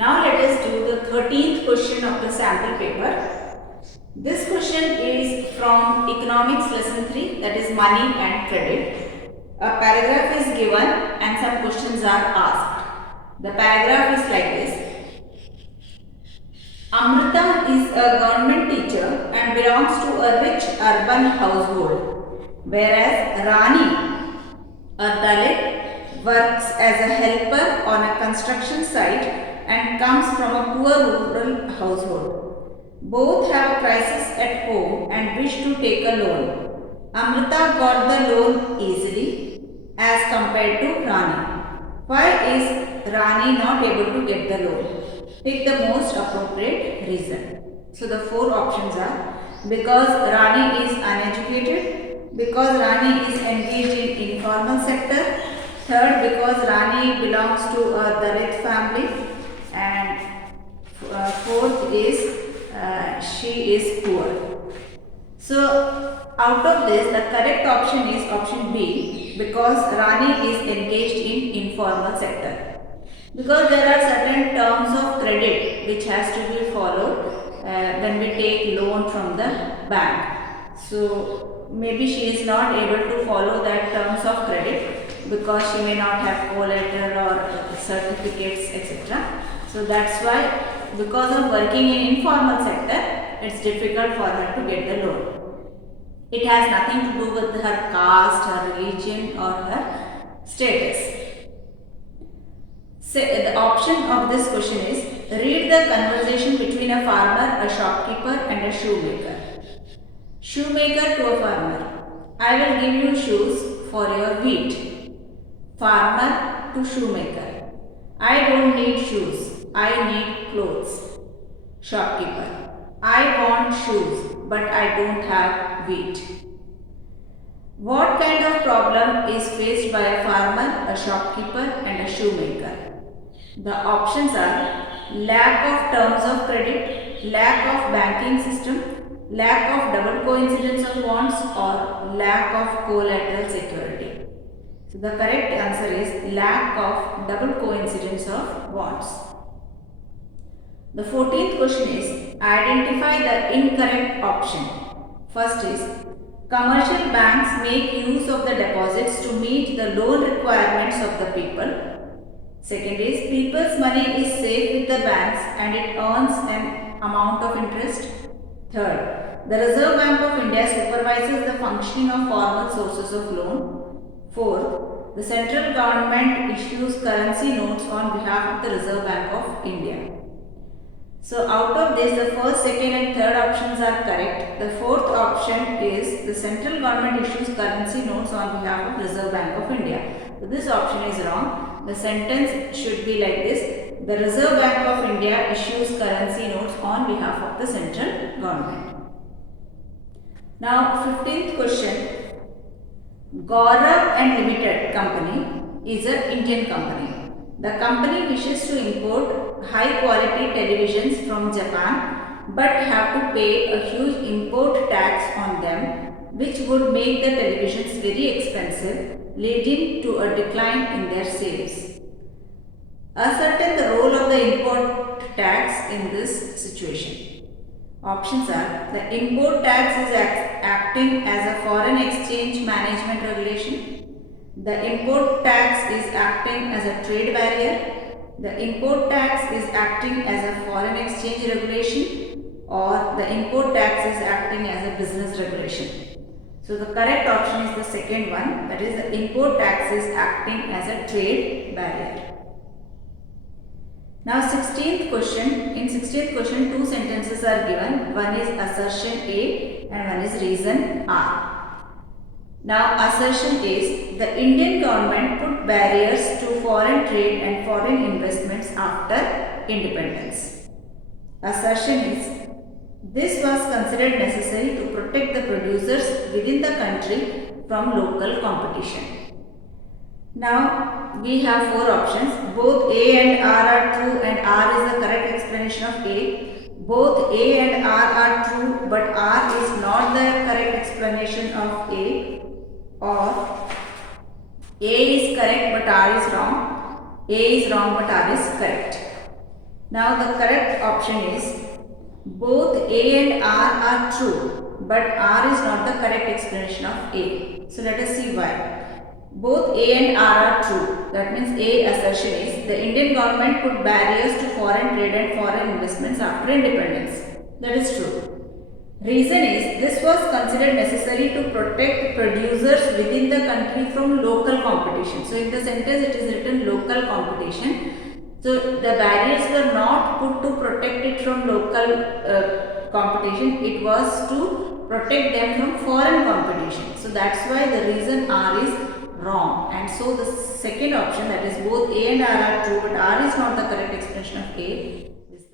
Now let us do the 13th question of the sample paper. This question is from economics lesson 3, that is money and credit. A paragraph is given and some questions are asked. The paragraph is like this. Amrita is a government teacher and belongs to a rich urban household, whereas Rani, a Dalit, works as a helper on a construction site and comes from a poor rural household. Both have a crisis at home and wish to take a loan. Amrita got the loan easily as compared to Rani. Why is Rani not able to get the loan? Pick the most appropriate reason. So the four options are because Rani is uneducated, because Rani is engaged in informal sector, third because Rani belongs to a Dalit family, and fourth is she is poor. So out of this the correct option is option B, because Rani is engaged in informal sector. Because there are certain terms of credit which has to be followed when we take loan from the bank. So maybe she is not able to follow that terms of credit because she may not have collateral or certificates, etc. So that's why, because of working in informal sector, it's difficult for her to get the loan. It has nothing to do with her caste, her religion or her status. So the option of this question is, read the conversation between a farmer, a shopkeeper and a shoemaker. Shoemaker to a farmer: I will give you shoes for your wheat. Farmer to shoemaker: I don't need shoes, I need clothes. Shopkeeper: I want shoes but I don't have wheat. What kind of problem is faced by a farmer, a shopkeeper and a shoemaker? The options are lack of terms of credit, lack of banking system, lack of double coincidence of wants, or lack of collateral security. So the correct answer is lack of double coincidence of wants. The 14th question is, identify the incorrect option. First is, commercial banks make use of the deposits to meet the loan requirements of the people. Second is, people's money is safe with the banks and it earns an amount of interest. Third, the Reserve Bank of India supervises the functioning of formal sources of loan. Fourth, the central government issues currency notes on behalf of the Reserve Bank of India. So out of this, the first, second and third options are correct. The fourth option is the central government issues currency notes on behalf of Reserve Bank of India. So this option is wrong. The sentence should be like this: the Reserve Bank of India issues currency notes on behalf of the central government. Now 15th question. Gaurav and Limited Company is an Indian company. The company wishes to import high quality televisions from Japan but have to pay a huge import tax on them, which would make the televisions very expensive, leading to a decline in their sales. Ascertain the role of the import tax in this situation. Options are: the import tax is acting as a foreign exchange management regulation. The import tax is acting as a trade barrier. The import tax is acting as a foreign exchange regulation, or the import tax is acting as a business regulation. So the correct option is the second one, that is the import tax is acting as a trade barrier. Now 16th question. In 16th question, two sentences are given. One is assertion A and one is reason R. Now assertion is, the Indian government put barriers to foreign trade and foreign investments after independence. Assertion is, this was considered necessary to protect the producers within the country from local competition. Now we have four options. Both A and R are true and R is the correct explanation of A. Both A and R are true but R is not the correct explanation of A. Or A is correct but R is wrong. A is wrong but R is correct. Now the correct option is both A and R are true, but R is not the correct explanation of A. So let us see why. Both A and R are true. That means A assertion is the Indian government put barriers to foreign trade and foreign investments after independence. That is true. Reason is this was considered necessary to protect producers within the country from local competition. So in the sentence it is written local competition. So the barriers were not put to protect it from local competition. It was to protect them from foreign competition. So that's why the reason R is wrong. And so the second option, that is both A and R are true, but R is not the correct explanation of A.